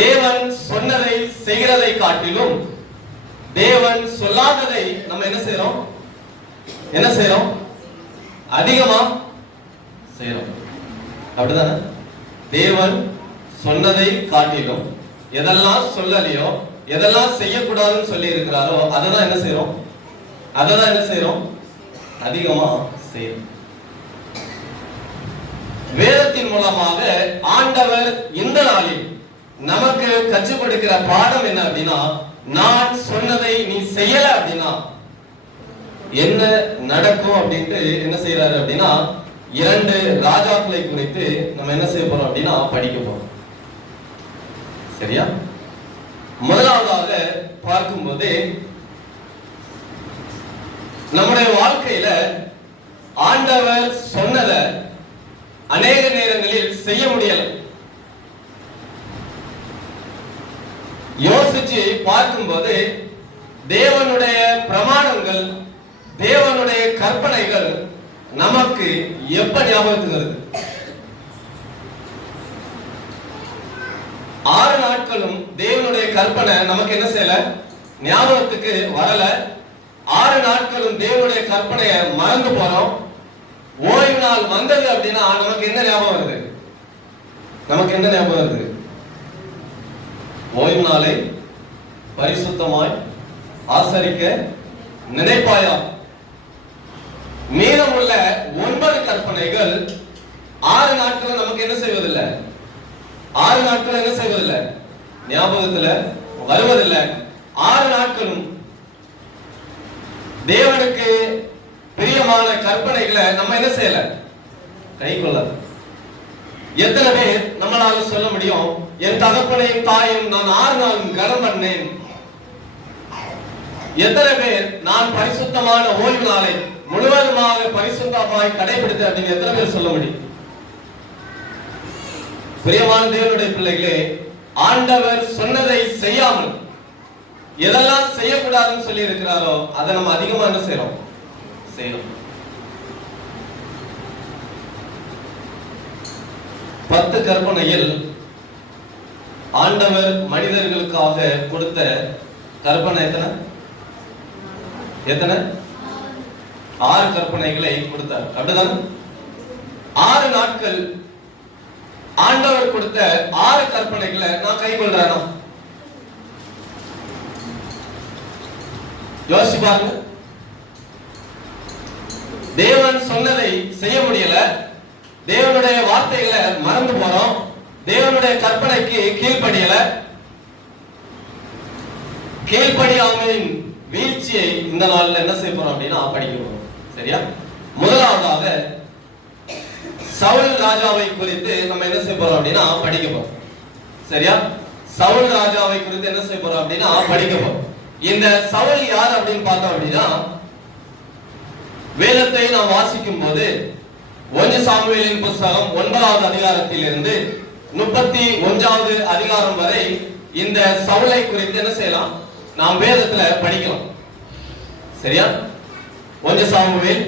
தேவன் சொன்னதை செய்கிறதை காட்டிலும் தேவன் சொல்லாததை நம்ம என்ன செய்றோம் அதிகமா செய்றோம். அப்படிதானே? தேவன் சொன்னதை காட்டிலும் எதெல்லாம் சொல்லலையோ, எதெல்லாம் செய்யக்கூடாதுன்னு சொல்லி இருக்கிறாரோ அததான் என்ன செய்றோம் அதிகமா செய்றோம். வேதத்தின் மூலமாக ஆண்டவர் இந்த நாளில் நமக்கு கற்றுக் கொடுக்கிற பாடம் என்ன அப்படின்னா, நான் சொன்னதை நீ செய்யல அப்படின்னா என்ன நடக்கும் அப்படின்ட்டு என்ன செய்யறாரு அப்படின்னா, 2 ராஜாக்களை குறித்து நம்ம என்ன செய்ய போறோம் அப்படின்னா படிக்க போறோம். சரியா? முதலாவதாக பார்க்கும்போது நம்முடைய வாழ்க்கையில ஆண்டவர் சொன்னதை அநேக நேரங்களில் செய்ய முடியல. யோசிச்சு பார்க்கும்போது தேவனுடைய பிரமாணங்கள், தேவனுடைய கற்பனைகள் நமக்கு எப்ப ஞாபகத்துக்கு வருது? 6 நாட்களும் தேவனுடைய கற்பனை நமக்கு என்ன செய்யல, ஞாபகத்துக்கு வரல. 6 நாட்களும் தேவனுடைய கற்பனையை மறந்து போறோம். ஓய்வு நாள் வந்தது அப்படின்னா நமக்கு என்ன ஞாபகம் வருது? ஓய்வு நாளை பரிசுத்தமாய் ஆசரிக்க நினைப்பாயா? மீதமுள்ள 9 கற்பனைகள் 6 நாட்கள் நமக்கு என்ன செய்வதில்லை? 6 நாட்கள் என்ன செய்வதில்லை? ஞாபகத்துல வருவதில்லை. 6 நாட்களும் தேவனுக்கு பிரியமான கற்பனைகளை நம்ம என்ன செய்யல, கை கொள்ளல. எத்தனை பேர் நம்மளால சொல்ல முடியும், என் தகப்பனையும் தாயும் நான் 6 நாள் கனம் பண்ணேன்? எத்தனை பேர் நான் பரிசுத்தமான ஓய்வு நாளை முழுவதுமாக பரிசுத்தமாய் கடைபிடித்த அப்படின்னு எத்தனை பேர் சொல்ல முடியும்? பிரியமான தேவனுடைய பிள்ளைகளே, ஆண்டவர் சொன்னதை செய்யாமல் எதெல்லாம் செய்யக்கூடாதுன்னு சொல்லி இருக்கிறாரோ அதை நம்ம அதிகமா என்ன செய்யறோம்? 10 கற்பனையில் ஆண்டவர் மனிதர்களுக்காக கொடுத்த கற்பனை எத்தனை? 6 கற்பனைகளை கொடுத்தார். அப்படிதான் 6 நாட்கள் ஆண்டவர் கொடுத்த 6 கற்பனைகளை நான் கை கொள்றேனா? யோசிச்சு பாருங்க. தேவன் சொன்னதை செய்ய முடியல, தேவனுடைய வார்த்தைகளை மறந்து போறோம், தேவனுடைய கற்பனைக்கு கீழ்ப்படியல. கீழ்ப்படியாமையின் வீழ்ச்சியை இந்த நாள்ல என்ன செய்ய போறோம் அப்படின்னா படிக்க போறோம். சரியா? முதலாவதாக சவுல் ராஜாவை குறித்து நம்ம என்ன செய்ய போறோம் அப்படின்னா படிக்க போறோம். சரியா? சவுல் ராஜாவை குறித்து என்ன செய்ய போறோம் அப்படின்னா படிக்க போறோம். இந்த சவுல் யார் அப்படின்னு பார்த்தோம் அப்படின்னா, வேதத்தை நாம் வாசிக்கும் போது 1 சாமுவேலின் புத்தகம் 9வது அதிகாரத்திலிருந்து 31வது அதிகாரம் வரை இந்த சவுலை குறித்து என்ன செய்யலாம், நாம் வேதத்துல படிக்கலாம். சரியா? 1 சாமுவேல்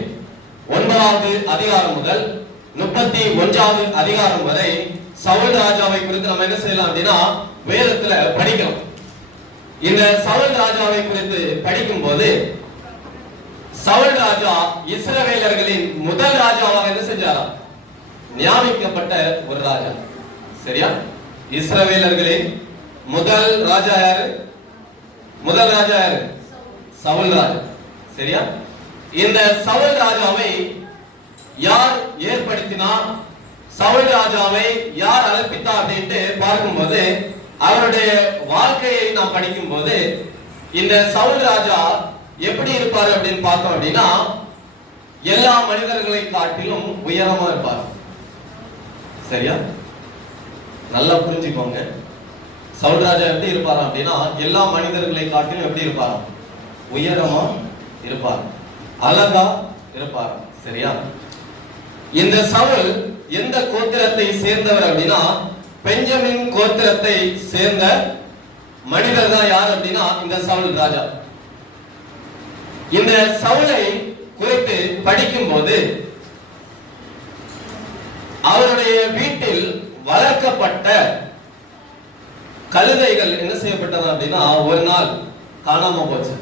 9வது அதிகாரம் முதல் 31வது அதிகாரம் வரை சவுல் ராஜாவை குறித்து நம்ம என்ன செய்யலாம் அப்படின்னா வேதத்துல படிக்கலாம். இந்த சவுல் ராஜாவை குறித்து படிக்கும் போது, சவுல் ராஜா இஸ்ரவேலர்களின் முதல் ராஜாவாக என்ன செஞ்சாராம்? நியமிக்கப்பட்ட ஒரு ராஜா. சரியா? இஸ்ரவேலர்களின் முதல் ராஜா யாரு? சவுல் ராஜா. சரியா? இந்த சவுல் ராஜாவை யார் ஏற்படுத்தினார், சவுல் ராஜாவை யார் அழைப்பித்தார் அப்படின்ட்டு பார்க்கும்போது, அவருடைய வாழ்க்கையை நாம் படிக்கும் போது இந்த சவுல் ராஜா எப்படி இருப்பாரு அப்படின்னு பார்த்தோம் அப்படின்னா, எல்லா மனிதர்களை காட்டிலும் உயரமா இருப்பார். சரியா? நல்லா புரிஞ்சுக்கோங்க. சவுல் ராஜா எப்படி இருப்பாரு அப்படின்னா, எல்லா மனிதர்களை காட்டிலும் எப்படி இருப்பார்? உயரமா இருப்பார், அழகா இருப்பார். சரியா? இந்த சவுல் எந்த கோத்திரத்தை சேர்ந்தவர் அப்படின்னா, பெஞ்சமின் கோத்திரத்தை சேர்ந்த மனிதர் தான் யார் அப்படின்னா இந்த சவுல் ராஜா. இந்த சவுலை குறித்து படிக்கும் போது அவருடைய வீட்டில் வளர்க்கப்பட்ட கழுதைகள் என்ன செய்யப்பட்டது அப்படின்னா ஒரு நாள் காணாம போச்சு.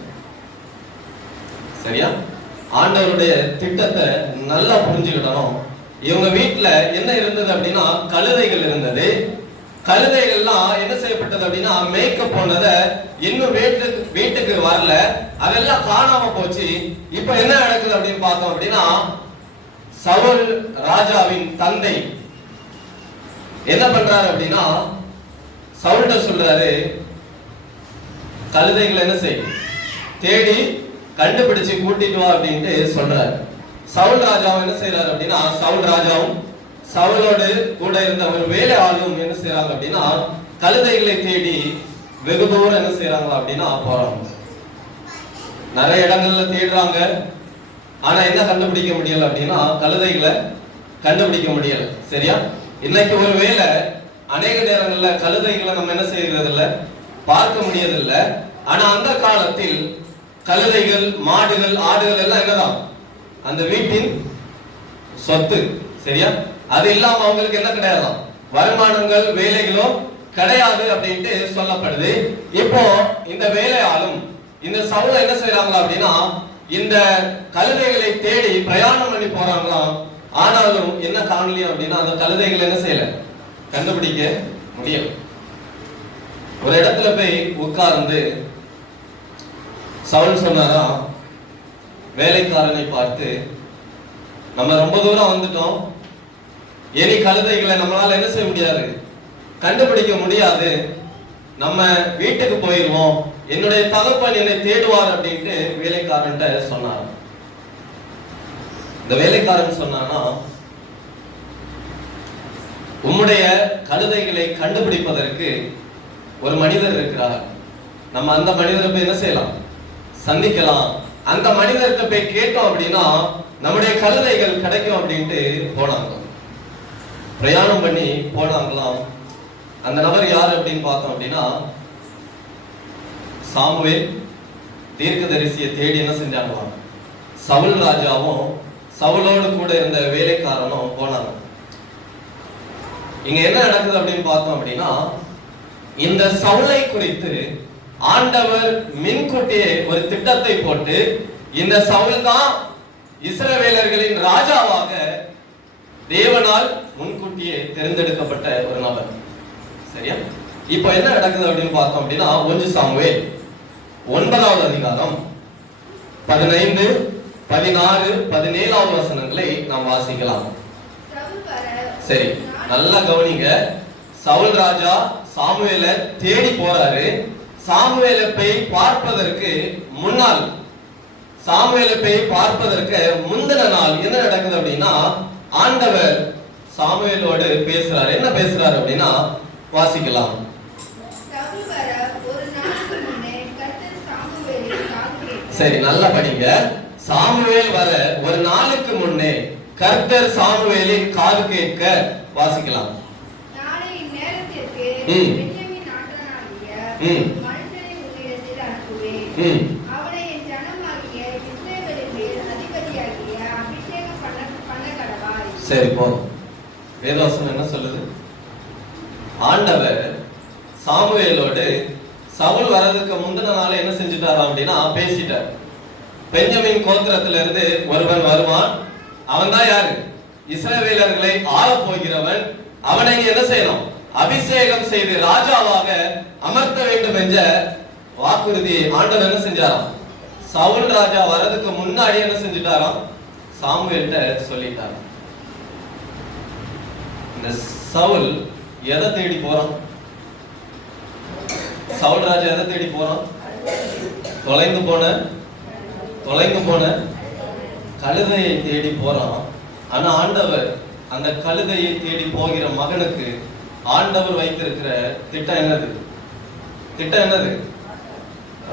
சரியா? ஆண்டவருடைய திட்டத்தை நல்லா புரிஞ்சுக்கிட்டோம். இவங்க வீட்டுல என்ன இருந்தது அப்படின்னா கழுதைகள் இருந்தது. கழுதைகள்லாம் என்ன செய்யப்பட்டது அப்படின்னா மேய்க்க போனத இன்னும் வீட்டுக்கு வரல, அதெல்லாம் காணாம போச்சு. இப்ப என்ன நடக்குது அப்படின்னு பார்த்தோம் அப்படின்னா சவுல் ராஜாவின் தந்தை என்ன பண்றாரு அப்படின்னா சவுல்ட சொல்றாரு, கழுதைகள் என்ன செய்யும் தேடி கண்டுபிடிச்சு கூட்டிட்டு வா அப்படின்ட்டு சொல்றாரு. சவுல் ராஜாவும் என்ன செய்யறாரு அப்படின்னா சவுல் ராஜாவும் சவுலோடு கூட இருந்த ஒரு வேலை ஆளும் என்ன செய்யறாங்க அப்படின்னா கழுதைகளை தேடி வெகு தூரம் என்ன செய்யறாங்க அப்படின்னா போறாங்க. நிறைய இடங்கள்ல தேடுறாங்க, ஆனா என்ன கண்டுபிடிக்க முடியல அப்படின்னா கழுதைகளை கண்டுபிடிக்க முடியல. சரியா? இன்னைக்கு ஒரு வேலை அநேக நேரங்கள்ல கழுதைகளை நம்ம என்ன செய்யறது இல்ல, பார்க்க முடியதில்லை. ஆனா அந்த காலத்தில் கழுதைகள், மாடுகள், ஆடுகள் எல்லாம் என்னதான் அந்த வீட்டின் சொத்து. சரியா? அது இல்லாம அவங்களுக்கு என்ன கிடையாது, வருமானங்கள், வேலைகளோ கிடையாது அப்படின்ட்டு சொல்லப்படுது. இப்போ இந்த வேலையாளும் இந்த சவுல என்ன செய்யறாங்களா அப்படின்னா இந்த கழுதைகளை தேடி பிரயாணம் பண்ணி போறாங்களாம். ஆனாலும் என்ன காணலையும் அப்படின்னா அந்த கழுதைகள் என்ன செய்யல, கண்டுபிடிக்க முடியல. ஒரு இடத்துல போய் உட்கார்ந்து சவுல் சொன்னாரா வேலைக்காரனை பார்த்து, நம்ம ரொம்ப தூரம் வந்துட்டோம், இனி கழுதைகளை நம்மளால என்ன செய்ய முடியாது, கண்டுபிடிக்க முடியாது, நம்ம வீட்டுக்கு போயிருவோம், என்னுடைய தகப்பன் என்னை தேடுவார் அப்படின்ட்டு வேலைக்காரன்ட்ட சொன்னார். இந்த வேலைக்காரன் சொன்னானா, உம்முடைய கழுதைகளை கண்டுபிடிப்பதற்கு ஒரு மனிதர் இருக்கிறார், நம்ம அந்த மனிதரை போய் என்ன செய்யலாம், சந்திக்கலாம், அந்த மனிதர்கிட்ட போய் கேட்டோம் அப்படின்னா நம்முடைய கழுதைகள் கிடைக்கும் அப்படின்ட்டு போனாங்க. பிரயாணம் பண்ணி போனாங்களாம். அந்த நபர் யார் அப்படின்னு பார்த்தோம் அப்படின்னா சாமுவேல் தீர்க்கதரிசியை தேடி என்ன செஞ்சாங்களாம் சவுல் ராஜாவும் சவுலோடு கூட இருந்த வேலைக்காரனும் போனாங்க. இங்க என்ன நடக்குது அப்படின்னு பார்த்தோம் அப்படின்னா இந்த சவுலை குறித்து ஆண்டவர் முன்கூட்டியே ஒரு திட்டத்தை போட்டு இந்த சவுல் தான் இஸ்ரவேலர்களின் ராஜாவாக தேவனால் முன்கூட்டியே தேர்ந்தெடுக்கப்பட்ட ஒரு நபர். சரியா? இப்போ என்ன நடக்குது அப்படின்னு பார்த்தோம் அப்படின்னா 1 சாமுவேல் 9வது அதிகாரம் 15, 16, 17வது வசனங்களை நாம் வாசிக்கலாம். சரி, நல்லா கவனிங்க. சவுல் ராஜா சாமுவேலை தேடி போறாரு. சாமுவேலை போய் பார்ப்பதற்கு முன்னால், சாமுவேலை போய் பார்ப்பதற்கு முந்தின நாள் என்ன நடக்குது அப்படின்னா ஆண்டவர் சாமுவேலோடு பேசுறாரு. என்ன பேசுறாரு அப்படின்னா வாசிக்கலாம். சரி, நல்லா படிங்க. சாமுவேல் வர ஒரு நாளுக்கு முன்னே கர்த்தர் சாமுவேலின் காது கேட்க வாசிக்கலாம். சரி, போதும். வேதவசனம் என்ன சொல்லுது? ஆண்டவர் சாமுவேலோடு சவுல் வரதுக்கு முந்தின நாள் என்ன செஞ்சுட்டாரா அப்படின்னா பேசிட்டார். பெஞ்சமின் கோத்திரத்துல இருந்து ஒருவன் வருவான், அவன் தான் யாரு, இஸ்ரவேலர்களை ஆளப் போகிறவன், அவனை என்ன செய்யணும், அபிஷேகம் செய்து ராஜாவாக அமர்த்த வேண்டும் என்ற வாக்குறுதி ஆண்டவர் என்ன செஞ்சாராம் சவுல் ராஜா வரதுக்கு முன்னாடி என்ன செஞ்சுட்டாராம் சாமுவேல்ட்ட சொல்லிட்டார். இந்த சவுல் எதை தேடி போறான்? சவுல் ராஜா எதை தேடி போறான்? தொலைந்து போன கழுதையை தேடி போறான். ஆனா ஆண்டவர் அந்த கழுதையை தேடி போகிற மகனுக்கு ஆண்டவர் வைத்திருக்கிற திட்டம் என்னது? திட்டம் என்னது?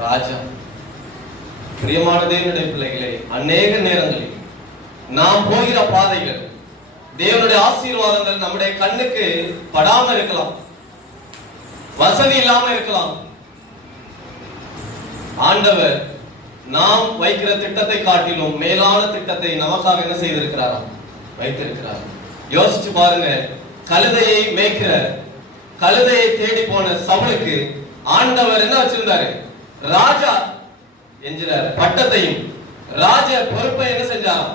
ராஜா. பிரியமான தேவனுடைய பிள்ளைகளை, அநேக நேரங்களில் நாம் போகிற பாதைகள், தேவனுடைய ஆசீர்வாதங்கள் நம்முடைய கண்ணுக்கு படாம இருக்கலாம், வசதி இல்லாம இருக்கலாம். ஆண்டவர் நாம் வைக்கிற திட்டத்தை காட்டிலும் மேலான திட்டத்தை நமக்காக என்ன செய்திருக்கிறாரா? வைத்திருக்கிறார். யோசிச்சு பாருங்க. கழுதையை மேய்க்கிற, கழுதையை தேடி போன சவுலுக்கு ஆண்டவர் என்ன வச்சிருந்தாரு? ராஜா என்கிற பட்டத்தையும் ராஜ பொறுப்பை என்ன செஞ்சாராம்?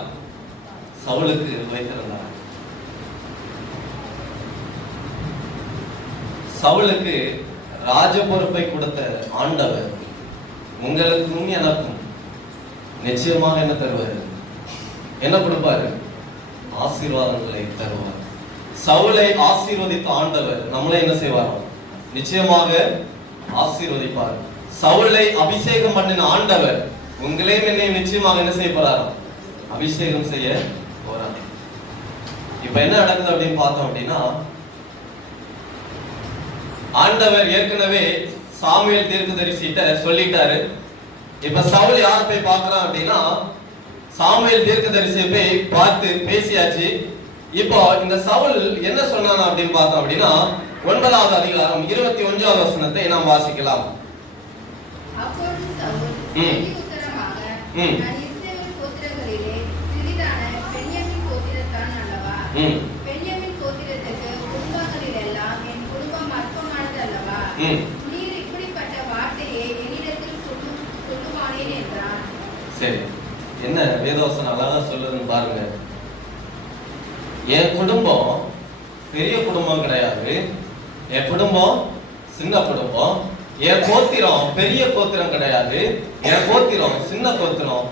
சவுலுக்கு வைத்திருந்தார். சவுலுக்கு ராஜ பொறுப்பை கொடுத்த ஆண்டவர் உங்களுக்கும் எனக்கும் நிச்சயமாக என்ன தருவார்? என்ன கொடுப்பாரு? ஆசீர்வாதங்களை தருவார். சவுலை ஆசீர்வதித்த ஆண்டவர் நம்மளை என்ன செய்வாராம்? நிச்சயமாக ஆசீர்வதிப்பார். சவுலை அபிஷேகம் பண்ணின ஆண்டவர் உங்களையும் என்னையும் நிச்சயமாக என்ன செய்ய போறாராம்? அபிஷேகம் செய்ய போறார். இப்ப என்ன நடக்குது அப்படின்னு பார்த்தோம் அப்படின்னா, ஆண்டவர் ஏற்கனவே சாமுவேல் தீர்க்கதரிசிட்ட சொல்லிட்டாரு. இப்ப சவுல் யார் போய் பார்க்கறான் அப்படின்னா, சாமுவேல் தீர்க்கதரிசியை போய் பார்த்து பேசியாச்சு. இப்போ இந்த சவுல் என்ன சொன்னானா அப்படின்னு பார்த்தோம் அப்படின்னா, 9வது அதிகாரம் 21வது வசனத்தை நாம் வாசிக்கலாம். அப்பொழுது சவுல் உத்தரமாக, நான் இஸ்ரவேல் கோத்திரங்களிலே சிறிதான பென்யமீன் கோத்திரத்தான் அல்லவா? பென்யமீன் கோத்திரத்துக்கு குடும்பங்களில் எல்லாம் என் குடும்பம் அற்பமானது அல்லவா? நீர் இப்படிப்பட்ட வார்த்தையை என்னிடத்தில் சொல்லுவானேன் என்றான். சரி, என்ன வேதவசனம் அழகா சொல்லுதுன்னு பாருங்க. என் குடும்பம் பெரிய குடும்பம் கிடையாது, என் குடும்பம் சின்ன குடும்பம், என் கோத்திரம் பெரிய கோத்திரம் கிடையாது, என் கோத்திரம் சின்ன கோத்திரம்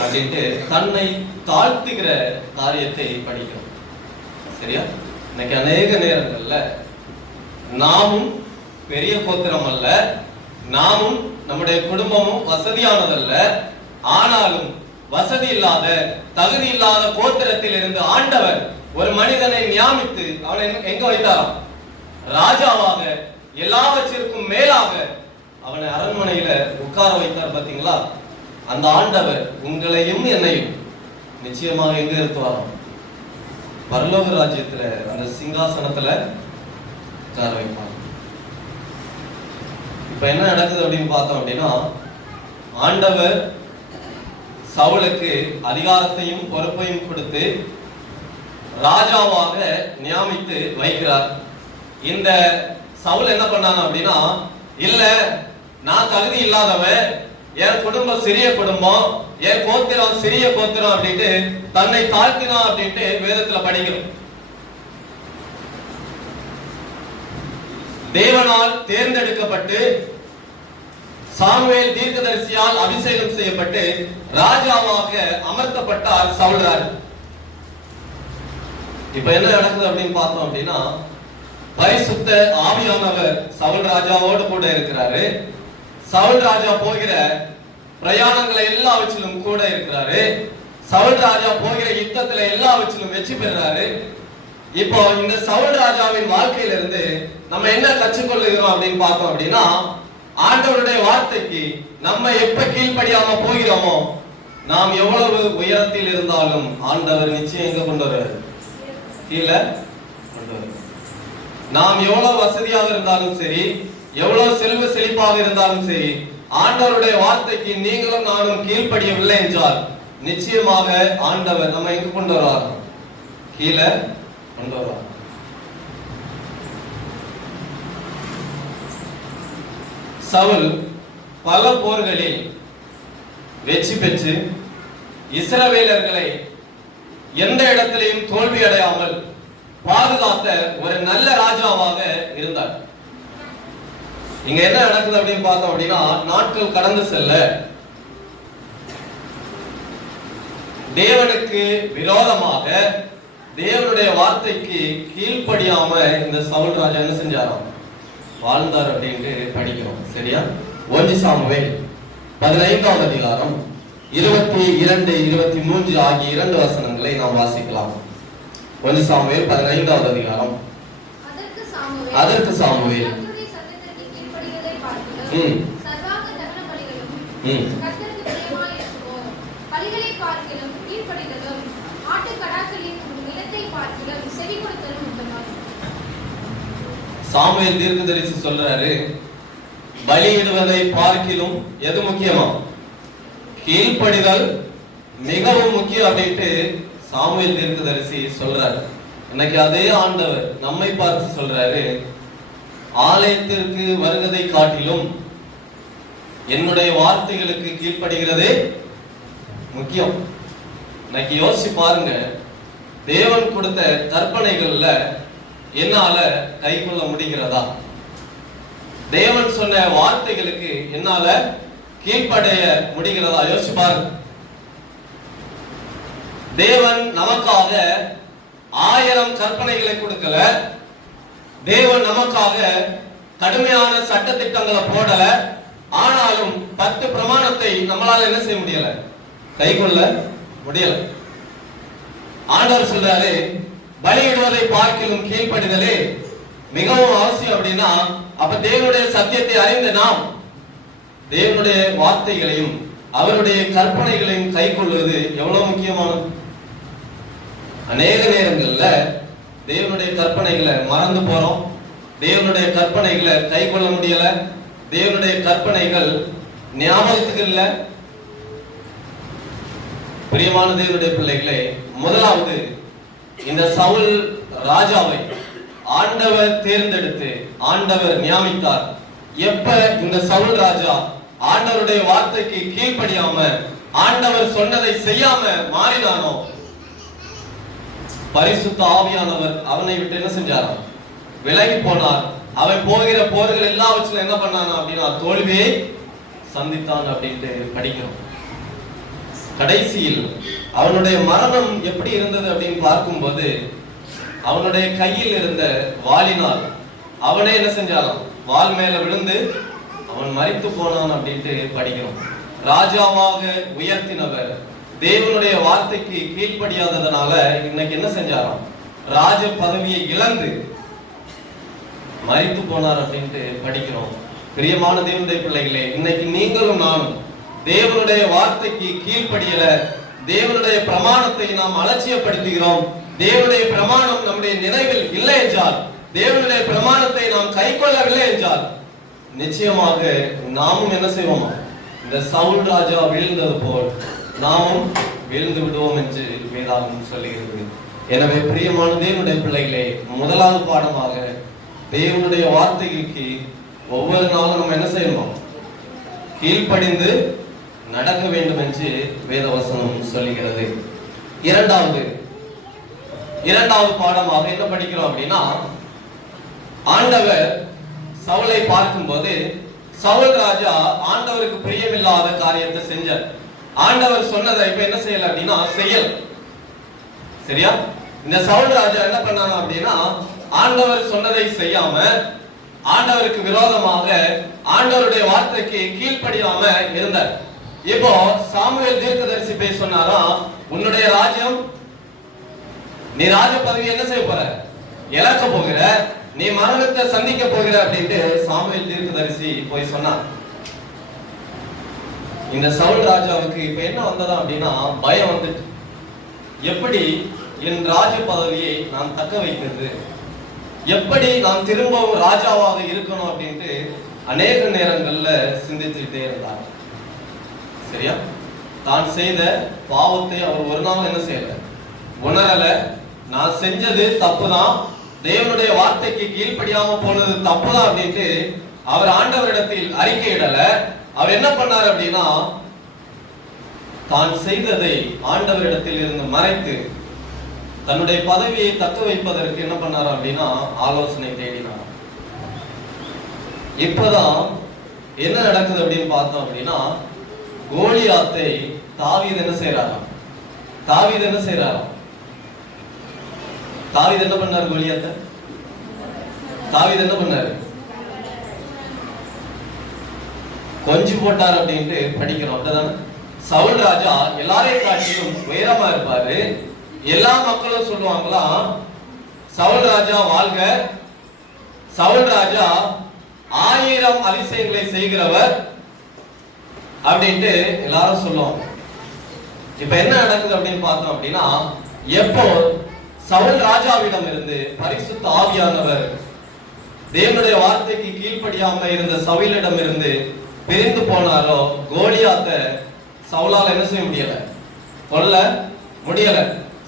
அப்படின்ட்டு தன்னை தாழ்த்துகிற காரியத்தை படிக்கிறோம். சரியா? இன்னைக்கு அநேக நேரங்கள்ல நாமும் பெரிய கோத்திரம் அல்ல, நாமும் நம்முடைய குடும்பமும் வசதியானதல்ல, ஆனாலும் வசதி இல்லாத தகுதி இல்லாத கோத்திரத்தில் இருந்து ஆண்டவர் ஒரு மனிதனை நியமித்து அவனை எங்க வைத்தாராம்? ராஜாவாக, எல்லாவற்றிற்கும் மேலாக அவனை அரண்மனையில உட்கார வைத்தார். பாத்தீங்களா? அந்த ஆண்டவர் உங்களையும் என்னையும் நிச்சயமாக எங்க நிறுத்துவாராம்? பரலோக ராஜ்யத்துல, அந்த சிங்காசனத்துல உட்கார வைப்பார். இப்ப என்ன நடக்குது அப்படின்னு பார்த்தோம் அப்படின்னா, ஆண்டவர் சவுலுக்கு அதிகாரத்தையும் பொறுப்பையும் கொடுத்து ராஜாவாக நியமித்து வைக்கிறார். இந்த சவுல் என்ன பண்ணாங்க அப்படின்னா, இல்ல நான் தகுதி இல்லாதவன், என் குடும்பம் சிறிய குடும்பம், என் கோத்திரம் சிறிய கோத்திரம் அப்படின்ட்டு தன்னை தாழ்த்தினா அப்படின்ட்டு வேதத்துல படிக்கிறோம். தேவனால் தேர்ந்தெடுக்கப்பட்டு சாமுவேல் தீர்க்கதரிசியால் அபிஷேகம் செய்யப்பட்டு ராஜாவாக அமர்த்தப்பட்டார் சவுல் ராஜா. இப்ப என்ன நடக்குது அப்படின்னு பார்த்தோம் அப்படின்னா, பரிசுத்த ஆவியானவர் சவுல் ராஜாவோடு கூட இருக்கிறாரு. சவுல் ராஜா போகிற பிரயாணங்களை எல்லாவற்றிலும் கூட இருக்கிறாரு. சவுல் ராஜா போகிற யுத்தத்துல எல்லாவற்றிலும் வெற்றி பெறாரு. இப்போ இந்த சவுல் ராஜாவின் வாழ்க்கையில இருந்து நம்ம என்ன கற்றுக்கொள்ளுகிறோம் அப்படின்னு பார்த்தோம் அப்படின்னா, ஆண்டவருடைய வார்த்தைக்கு நம்ம எப்ப கீழ்ப்படியாம போகிறோமோ, நாம் எவ்வளவு உயரத்தில் இருந்தாலும் ஆண்டவர் நிச்சயம் எங்க கொண்டு வர கீழே கொண்டு வர. நாம் எவ்வளவு வசதியாக இருந்தாலும் சரி, எவ்வளவு செல்வ செழிப்பாக இருந்தாலும் சரி, ஆண்டவருடைய வார்த்தைக்கு நீங்களும் நானும் கீழ்ப்படியவில்லை என்றால் நிச்சயமாக ஆண்டவர் நம்ம எங்க கொண்டு வருவார்? கீழே கொண்டு வருவார். சவுல் பல போர்களில் வெற்றி பெற்று இஸ்ரவேலர்களை எந்த இடத்திலையும் தோல்வி அடையாமல் பாதுகாத்த ஒரு நல்ல ராஜாவாக இருந்தார். இங்க என்ன நடக்குது அப்படின்னு பார்த்தோம் அப்படின்னா, நாட்கள் கடந்து செல்ல தேவனுக்கு விரோதமாக தேவனுடைய வார்த்தைக்கு கீழ்ப்படியாம இந்த சவுல் ராஜா என்ன செஞ்சாராம்? வாழ்ந்தார் அப்படின்ட்டு படிக்கிறோம். சரியா? 1 சாமுவேல் 15வது அதிகாரம் 22, 23 ஆகிய 2 வசனங்களை நாம் வாசிக்கலாம். 1 சாமுவேல் 15வது அதிகாரம். அதற்கு சாமுவேல் சாமுவேல் தீர்க்கதரிசி சொல்றாரு, பலியிடுவதை பார்க்கிலும் எது முக்கியமா? கீழ்ப்படிதல் மிகவும் முக்கியம் அப்படின்ட்டு சாமுவேல் தீர்க்கதரிசி சொல்றாரு. இன்னைக்கு அதே ஆண்டவர் நம்மை பார்த்து சொல்றாரு, ஆலயத்திற்கு வருவதை காட்டிலும் என்னுடைய வார்த்தைகளுக்கு கீழ்ப்படுகிறதே முக்கியம். இன்னைக்கு யோசிச்சு பாருங்க, தேவன் கொடுத்த கற்பனைகள்ல என்னால கை கொள்ள முடிகிறதா? தேவன் சொன்ன வார்த்தைகளுக்கு என்னால கீழ்ப்படைய முடிகிறதா? யோசிச்சு பாருங்க. தேவன் நமக்காக 1000 கற்பனைகளை கொடுக்கல. தேவன் நமக்காக கடுமையான சட்ட திட்டங்களை போடல. ஆனாலும் 10 பிரமாணத்தை நம்மளால என்ன செய்ய முடியல? கை கொள்ள முடியல. ஆண்டவர் சொல்றாரு, பலியிடுவதை பார்க்கிலும் கீழ்ப்படிதலே மிகவும் அவசியம். அப்படின்னா அப்ப தேவனுடைய சத்தியத்தை அறிந்த நாம் தேவனுடைய வார்த்தைகளையும் அவருடைய கற்பனைகளையும் கை கொள்வது எவ்வளவு முக்கியமானது. அநேக நேரங்கள்ல தேவனுடைய கற்பனைகளை மறந்து போறோம். தேவனுடைய கற்பனைகளை கை கொள்ள முடியல. தேவனுடைய கற்பனைகள் ஞாபகத்துக்கு இல்ல. பிரியமான தேவனுடைய பிள்ளைகளே, முதலாவது இந்த சவுல் ராஜாவை ஆண்டவர் தேர்ந்தெடுத்து ஆண்டவர் நியமித்தார். எப்ப இந்த சவுல் ராஜா ஆண்டவருடைய வார்த்தைக்கு கீழ்ப்படியாம ஆண்டவர் சொன்னதை செய்யாம மாறினானோ, பரிசுத்த ஆவியானவர் அவனை விட்டு என்ன செஞ்சாராம்? விலகி போனார். அவன் போகிற போர்கள் எல்லாவற்றிலும் என்ன பண்ணானா அப்படின்னா தோல்வியை சந்தித்தான் அப்படின்ட்டு படிக்கிறோம். கடைசியில் அவனுடைய மரணம் எப்படி இருந்தது அப்படின்னு பார்க்கும்போது, அவனுடைய கையில் இருந்த வாளினால் அவனே என்ன செஞ்சாராம்? வாள் மேல விழுந்து அவன் மரித்து போனான் அப்படின்ட்டு படிக்கிறோம். ராஜாவாக உயர்த்தினவர் தேவனுடைய வார்த்தைக்கு கீழ்ப்படியாததனால இன்னைக்கு என்ன செஞ்சாராம்? ராஜ பதவியை இழந்து மரித்து போனார் அப்படின்ட்டு படிக்கிறோம். பிரியமான தேவனுடைய பிள்ளைகளே, இன்னைக்கு நீங்களும் நானும் தேவனுடைய வார்த்தைக்கு கீழ்ப்படியல. தேவனுடைய பிரமாணத்தை நாம் அலட்சியப்படுத்துகிறோம். தேவனுடைய பிரமாணம் நம்முடைய நினைவில் இல்லை என்றால், தேவனுடைய பிரமாணத்தை நாம் கை கொள்ளவில்லை என்றால், நிச்சயமாக நாமும் என்ன செய்வோமா? இந்த சவுல் ராஜா வீழ்ந்தது போல் நாமும் வீழ்ந்து விடுவோம் என்று வேதாகம் சொல்லுகிறது. எனவே பிரியமான தேவனுடைய பிள்ளைகளே, முதலாவது பாடமாக தேவனுடைய வார்த்தைக்கு ஒவ்வொரு நாளும் நம்ம என்ன செய்யணும்? கீழ்ப்படிந்து நடக்க வேண்டும் என்று வேதவசனம் சொல்லுகிறது. இரண்டாவது பாடமாக என்ன படிக்கிறோம் அப்படின்னா, ஆண்டவர் சவுலை பார்க்கும்போது சவுல் ராஜா ஆண்டவருக்கு பிரியமில்லாத காரியத்தை செஞ்சார். ஆண்டவர் சொன்னதை இப்ப என்ன செய்யல அப்படின்னா செய்யல். சரியா? இந்த சவுல் ராஜா என்ன பண்ணாங்க அப்படின்னா, ஆண்டவர் சொன்னதை செய்யாம ஆண்டவருக்கு விரோதமாக ஆண்டவருடைய வார்த்தைக்கு கீழ்ப்படியாம இருந்தார். இப்போ சாமுவேல் தீர்க்கதரிசி போய் சொன்னாரா, உன்னுடைய ராஜ்யம், நீ ராஜ பதவி என்ன செய்ய போற? இழக்க போகிற, நீ மரணத்தை சந்திக்க போகிற அப்படின்ட்டு சாமுவேல் தீர்க்கதரிசி போய் சொன்னார். இந்த சவுல் ராஜாவுக்கு இப்ப என்ன வந்ததா அப்படின்னா பயம் வந்துட்டு, எப்படி என் ராஜ பதவியை நான் தக்க வைக்கிறது, எப்படி நான் திரும்பவும் ராஜாவாக இருக்கணும் அப்படின்ட்டு அநேக நேரங்கள்ல சிந்திச்சுக்கிட்டே இருந்தார். சரியா? தான் செய்த பாவத்தை அவர் ஒரு நாள் என்ன செய்யல, உணரல. நான் செஞ்சது தப்புதான், தேவனுடைய வார்த்தைக்கு கீழ்ப்படியாம போனது தப்புதான் அப்படின்ட்டு அவர் ஆண்டவரிடத்தில் அறிக்கையிடல. அவர் என்ன பண்ணார் அப்படின்னா, தான் செய்ததை ஆண்டவரிடத்தில் இருந்து மறைத்து தன்னுடைய பதவியை தக்க வைப்பதற்கு என்ன பண்ணார் அப்படின்னா ஆலோசனை தேடினார். இப்பதான் என்ன நடக்குது அப்படின்னு பார்த்தோம் அப்படின்னா, கோலியாத்தை தாவீது என்ன செய்யறாராம்? தாவீது என்ன பண்ணார்? கோலியாத்தை தாவீது என்ன பண்ணாரு? கொஞ்சம் போட்டார் அப்படின்ட்டு படிக்கிறோம். அப்படிதானே? சவுல் ராஜா எல்லாரையும் காட்டிலும் உயரமா இருப்பாரு. எல்லா மக்களும் சொல்லுவாங்களா, சவுல் ராஜா வாழ்க, சவுல் ராஜா 1000 அதிசயங்களை செய்கிறவர் அப்படின்ட்டு எல்லாரும் சொல்லுவாங்க. இப்ப என்ன நடக்குது அப்படின்னு பார்த்தோம் அப்படின்னா, எப்போ சவுல் ராஜாவிடம் இருந்து பரிசுத்த ஆவியானவர் தேவனுடைய வார்த்தைக்கு கீழ்ப்படியாம இருந்த சவுலிடம் இருந்து பிரிந்து போனாரோ, கோலியாத்தை சவுலால என்ன செய்ய முடியல, கொல்ல முடியல.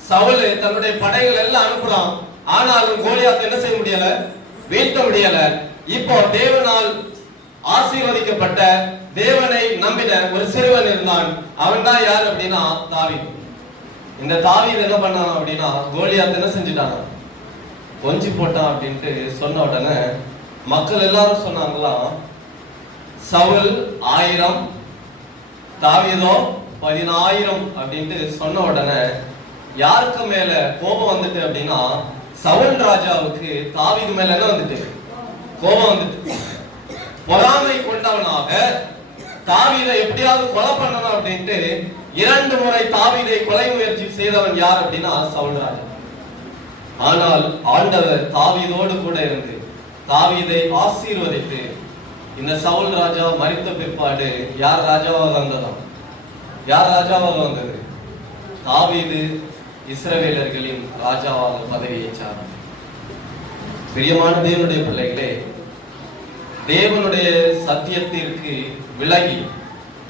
சவுல் தன்னுடைய படைகள் எல்லாம் அனுப்புறான். ஆனாலும் கோலியாத் என்ன செய்ய முடியல, வீழ்த்த முடியல. இப்போ தேவனால் ஆசீர்வதிக்கப்பட்ட, தேவனை நம்பின ஒரு சிறுவன் இருந்தான். அவன் தான் யார் அப்படின்னா தாவீது. இந்த தாவீது என்ன பண்ணான் அப்படின்னா கோலியாத் என்ன செஞ்சுட்டான், கொஞ்சி போட்டான் அப்படின்ட்டு சொன்ன உடனே மக்கள் எல்லாரும் சொன்னாங்களாம், சவுல் 1000 தாவீதோ 10000 அப்படின்ட்டு சொன்ன உடனே யாருக்கு மேல கோபம் வந்துட்டு அப்படின்னா சவுல் ராஜாவுக்கு தாவீது மேல என்ன வந்துட்டு, கோபம் வந்துட்டு. பொறாமை கொண்டவனாக தாவீதை எப்படியாவது கொலை பண்ணணும் அப்படின்ட்டு 2 முறை தாவீதை கொலை முயற்சி செய்தவன் யார் அப்படின்னா சவுல் ராஜா. ஆனால் ஆண்டவர் தாவீதோடு கூட இருந்து தாவீதை ஆசீர்வதித்து இந்த சவுல் ராஜா மரித்த பிற்பாடு யார் ராஜாவாக வந்ததாம், யார் ராஜாவாக வந்தது, தாவீது இஸ்ரவேலர்களின் ராஜாவாக பதவியேற்றார். பிரியமான தேவனுடைய பிள்ளைகளே, தேவனுடைய சத்தியத்திற்கு விலகி,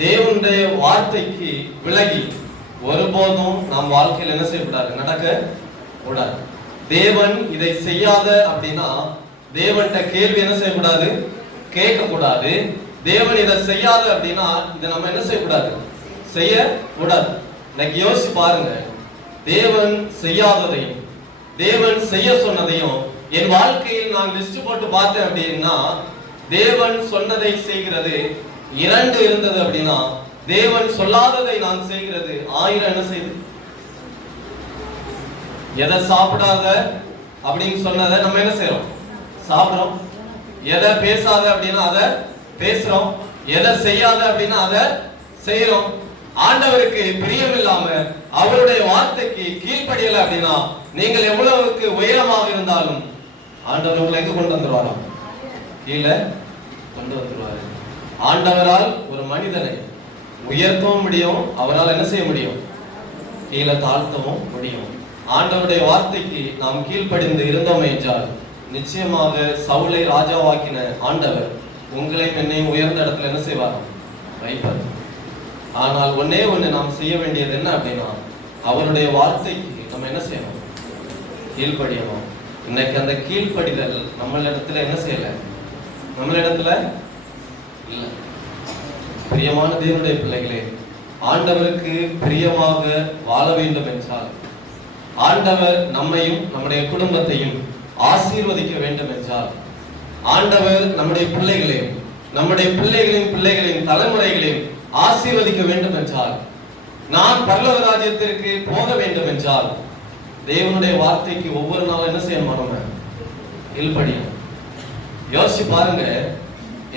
தேவனுடைய வார்த்தைக்கு விலகி ஒருபோதும் நம் வாழ்க்கையில் என்ன செய்யக்கூடாது, நடக்க கூடாது. தேவன் இதை செய்யாத அப்படின்னா தேவன்கிட்ட கேள்வி என்ன செய்யக்கூடாது, கேட்க கூடாது. தேவன் இதை செய்யாத அப்படின்னா இதை நம்ம என்ன செய்யக்கூடாது, செய்ய கூடாது. இன்னைக்கு யோசிச்சு பாருங்க, தேவன் செய்யாததையும் தேவன் செய்ய சொன்னதையும் என் வாழ்க்கையில் நான் லிஸ்ட் போட்டு பார்த்தேன் அப்படின்னா தேவன் சொன்னதை செய்கிறது 2 இருந்தது அப்படின்னா தேவன் சொல்லாததை நான் செய்கிறது 1000 என்ன செய்யுது. எதை சாப்பிடாத அப்படின்னு சொன்னதை நம்ம என்ன செய்யறோம், சாப்பிடுறோம். எதை பேசாத அப்படின்னா அதை பேசுறோம். எதை செய்யாத அப்படின்னா அதை செய்யறோம். ஆண்டவருக்கு பிரியம் இல்லாம அவருடைய வார்த்தைக்கு கீழ்ப்படியல அப்படின்னா நீங்கள் எவ்வளவுக்கு உயரமாக இருந்தாலும் ஆண்டவர் உங்களை எங்க கொண்டு வந்துருவாராம், கீழே கொண்டு வந்துருவாரு. ஆண்டவரால் ஒரு மனிதனை உயர்த்தவும் முடியும், அவரால் என்ன செய்ய முடியும், கீழே தாழ்த்தவும் முடியும். ஆண்டவருடைய வார்த்தைக்கு நாம் கீழ்ப்படிந்து இருந்தோம் என்றால் நிச்சயமாக சவுலை ராஜாவாக்கின ஆண்டவர் உங்களையும் என்னையும் உயர்ந்த இடத்துல என்ன செய்வார், வைப்பார். ஆனால் ஒன்னே ஒண்ணு நாம் செய்ய வேண்டியது என்ன அப்படின்னா அவருடைய வார்த்தைக்கு நம்ம என்ன செய்யணும், கீழ்ப்படியணும். இன்னைக்கு அந்த கீழ்ப்படிதல் நம்மளிடத்துல என்ன செய்யல, நம்மளிடத்துல இல்ல. பிரியமான தேவனுடைய பிள்ளைகளே, ஆண்டவருக்கு பிரியமாக வாழ வேண்டும் என்றால், ஆண்டவர் நம்மையும் நம்முடைய குடும்பத்தையும் ஆசீர்வதிக்க வேண்டும் என்றால், ஆண்டவர் நம்முடைய பிள்ளைகளையும் நம்முடைய பிள்ளைகளின் பிள்ளைகளின் தலைமுறைகளையும் ஆசீர்வதிக்க வேண்டும் என்றால், நான் பரலோக ராஜ்யத்திற்கு போக வேண்டும் என்றால் தேவனுடைய வார்த்தைக்கு ஒவ்வொரு நாளும் என்ன செய்யணும், நம்ம கீழ்ப்படியணும். யோசிச்சு பாருங்க,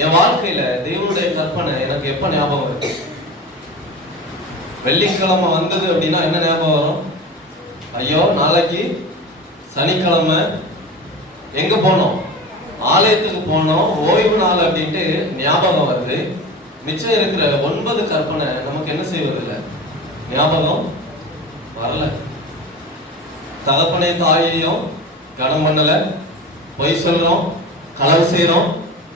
என் வாழ்க்கையில தேவனுடைய கற்பனை எனக்கு எப்ப ஞாபகம் வருது, வெள்ளிக்கிழமை வந்தது அப்படின்னா என்ன ஞாபகம் வரும், ஐயோ நாளைக்கு சனிக்கிழமை எங்க போனோம், ஆலயத்துக்கு போனோம், ஓய்வு நாள் அப்படின்ட்டு ஞாபகம் வருது. மிச்சம் இருக்கிற 9 கற்பனை நமக்கு என்ன செய்வதில்லை, ஞாபகம் வரல. தகப்பனை தாயையும் கனம் பண்ணல, பொய் சொல்றோம், களவு செய்யறோம்,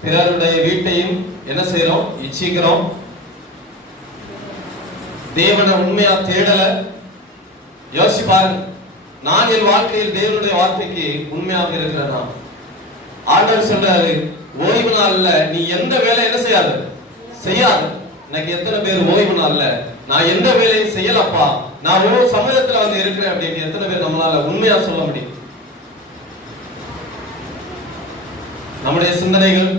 பிறருடைய வீட்டையும் என்ன செய்யறோம், இச்சிக்கிறோம், தேவனை உண்மையா தேடல. யோசிச்சு பாருங்க, நான் என் வாழ்க்கையில் தேவனுடைய வார்த்தைக்கு உண்மையாக இருக்கிறேனா? ஆண்டவர் சொல்றாரு, ஓய்வு நாள்ல நீ எந்த வேலை என்ன செய்யாது, செய்யாது. எனக்கு எத்தனை பேர் ஓய்வு நாள்ல நான் எந்த வேலையும் செய்யலப்பா, நான் ஒரு சமூகத்துல வந்து இருக்கிறேன் அப்படின்னு எத்தனை பேர் நம்மளால உண்மையா சொல்ல முடியும்? நம்முடைய சிந்தனைகள்,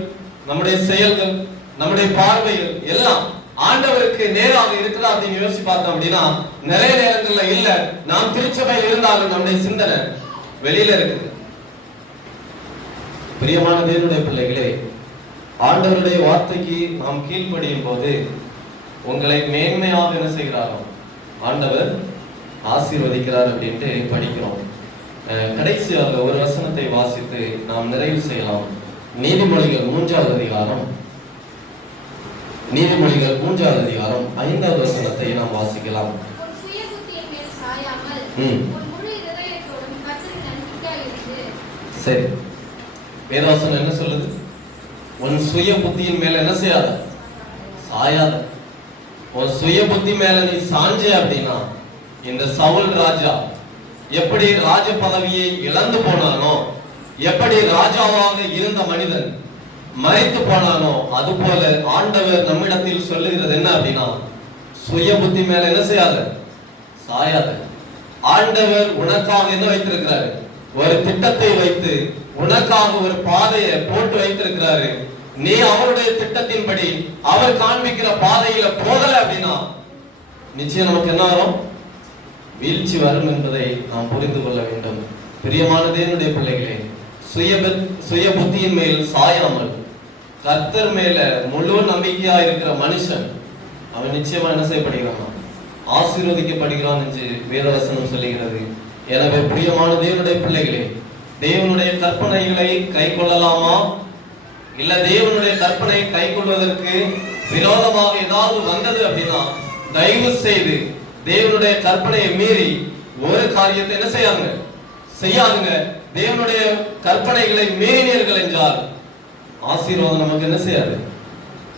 நம்முடைய செயல்கள், நம்முடைய பார்வைகள் எல்லாம் ஆண்டவருக்கு நேராக இருக்குதா அப்படின்னு யோசிச்சு பார்த்தோம் அப்படின்னா நிறைய நேரங்கள்ல இல்ல. நாம் திருச்சபையில் இருந்தாலும் நம்முடைய சிந்தனை வெளியில இருக்குது. பிரியமான தேவனுடைய பிள்ளைகளே, ஆண்டவருடைய வார்த்தைக்கு நாம் கீழ்ப்படியும் போது உங்களை மேன்மையாக என்ன செய்கிறாரோ ஆண்டவர் ஆசீர்வதிக்கிறார் அப்படின்ட்டு படிக்கிறோம். கடைசியாக ஒரு வசனத்தை வாசித்து நாம் நிறைவு செய்யலாம். நீதிமொழிகள் 3வது அதிகாரம், நீதிமொழிகள் 3வது அதிகாரம் 5வது வசனத்தை நாம் வாசிக்கலாம். சரி, வேதவசனம் என்ன சொல்லுது? உன் சுய புத்தியின் மேல என்ன செய்யாத, சாயாத. உன் சுய புத்தி மேல நீ சாஞ்ச அப்படின்னா இந்த சவுல் ராஜா எப்படி ராஜ பதவியை இழந்து போனானோ, எப்படி ராஜாவாக இருந்த மனிதன் மரித்து போனானோ, அதுபோல ஆண்டவர் நம்மிடத்தில் சொல்லுகிறது என்ன அப்படின்னா, சுய புத்தி மேல என்ன செய்யாத, சாயாத. ஆண்டவர் உனக்காக என்ன வைத்திருக்கிறாரு, ஒரு திட்டத்தை வைத்து உனக்காக ஒரு பாதையை போட்டு வைத்திருக்கிறாரு. நீ அவருடைய திட்டத்தின்படி அவர் காண்பிக்கிற பாதையில போகல அப்படின்னா நிச்சயம் நமக்கு என்ன வரும், வீழ்ச்சி வரும் என்பதை நாம் புரிந்து கொள்ள வேண்டும். பிரியமான தேவனுடைய பிள்ளைகளே, சுய புத்தியின் மேல் சாயாமல் கர்த்தர் மேல முழு நம்பிக்கையா இருக்கிற மனுஷன் அவன் நிச்சயமா என்ன செய்யப்படுகிறான், ஆசீர்வதிக்கப்படுகிறான் என்று வேதவசனம் சொல்லுகிறது. எனவே பிரியமான தேவனுடைய பிள்ளைகளே, தேவனுடைய கற்பனைகளை கை கொள்ளலாமா, இல்ல தேவனுடைய கற்பனை கை கொள்வதற்கு விரோதமாக ஏதாவது வந்தது அப்படின்னா தயவு செய்து தேவனுடைய கற்பனையை மீறி ஒரு காரியத்தை என்ன செய்யாதுங்க. தேவனுடைய கற்பனைகளை மீறினீர்கள் என்றால் ஆசீர்வாதம் நமக்கு என்ன செய்யாது,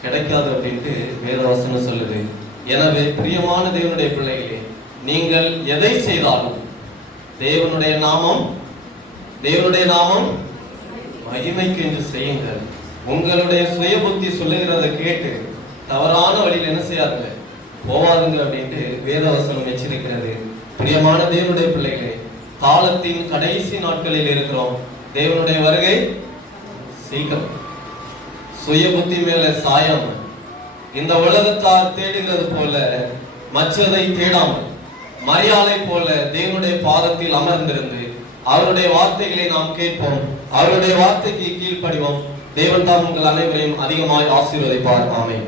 கிடைக்காது அப்படின்ட்டு வேதவசனம் சொல்லுது. எனவே பிரியமான தேவனுடைய பிள்ளைகளே, நீங்கள் எதை செய்தாலும் தேவனுடைய நாமம் மகிமைக்கு என்று செய்யுங்கள். உங்களுடைய சுய புத்தி சொல்லுகிறத கேட்டு தவறான வழியில் என்ன செய்யாதுங்க, போவாதுங்க அப்படின்ட்டு வேதவசனம் எச்சரிக்கிறது. பிரியமான தேவனுடைய பிள்ளைகளே, காலத்தின் கடைசி நாட்களில் இருக்கிறோம். தேவனுடைய வருகை சீக்கிரம். சுய புத்தி மேல சாயாமல் இந்த உலகத்தார் தேடுகிறது போல மற்றதை தேடாமல் மரியாதை போல தேவனுடைய பாதத்தில் அமர்ந்திருந்து அவருடைய வார்த்தைகளை நாம் கேட்போம், அவருடைய வார்த்தைக்கு கீழ்ப்படிவோம். தேவன் தாம் உங்கள் அனைவரையும் அதிகமாய் ஆசீர்வதிப்பார். ஆமென்.